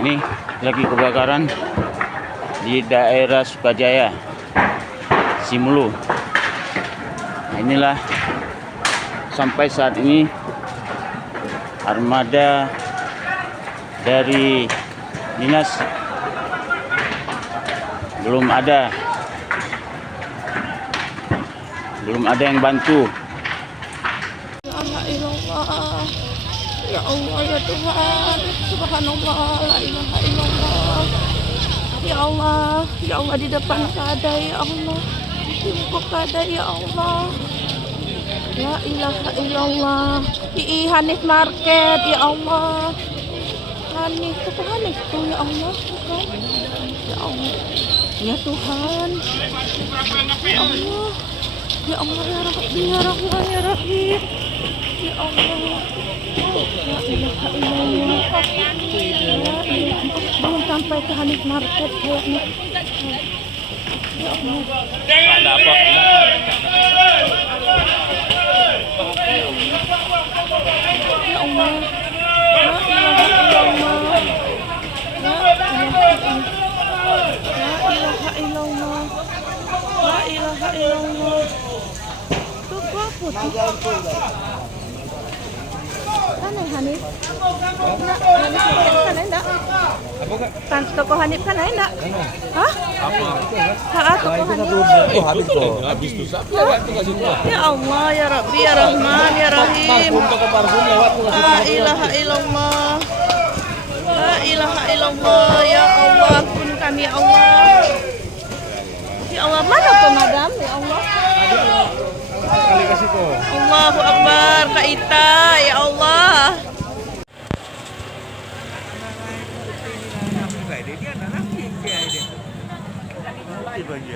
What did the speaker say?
Ini lagi kebakaran di daerah Sukajaya, Simulu. Nah, inilah sampai saat ini armada dari dinas belum ada yang bantu. Ya Allah, ya Tuhan, subhanallah, la ilaha illallah. Ya Allah, ya Allah, di depan kada, ya Allah, di muka kada, ya Allah. La ilaha illallah. Di Hanif Market, ya Allah. Hanif tuh, ya Allah, Tuhan. Ya Allah, ya Tuhan, ya Allah, ya Allah, ya Rabbi, ya Rahman, ya Rahim, ya Allah. La ilaha illallah. Belum sampai ke Hanif Market kayaknya. Ya Allah. Ada apa? Ya Allah. La ilaha illallah. La ilaha illallah. La ilaha illallah. Tuh apa tuh? Sana Hanif. Hanif sana enggak? Kan toko Hanif kan enggak? Hah? Apa? Toko Hanif. Oh, habis tuh. Ya Allah, ya Rabbi, ya Rahman, ya Rahim. La ilaha illallah. La ilaha illallah. Ya Allah, ampun kami, ya Allah. Ya Allah, mana pemadam? Ya Allah. Allahu Akbar, Kak Ita, ya Allah. Dia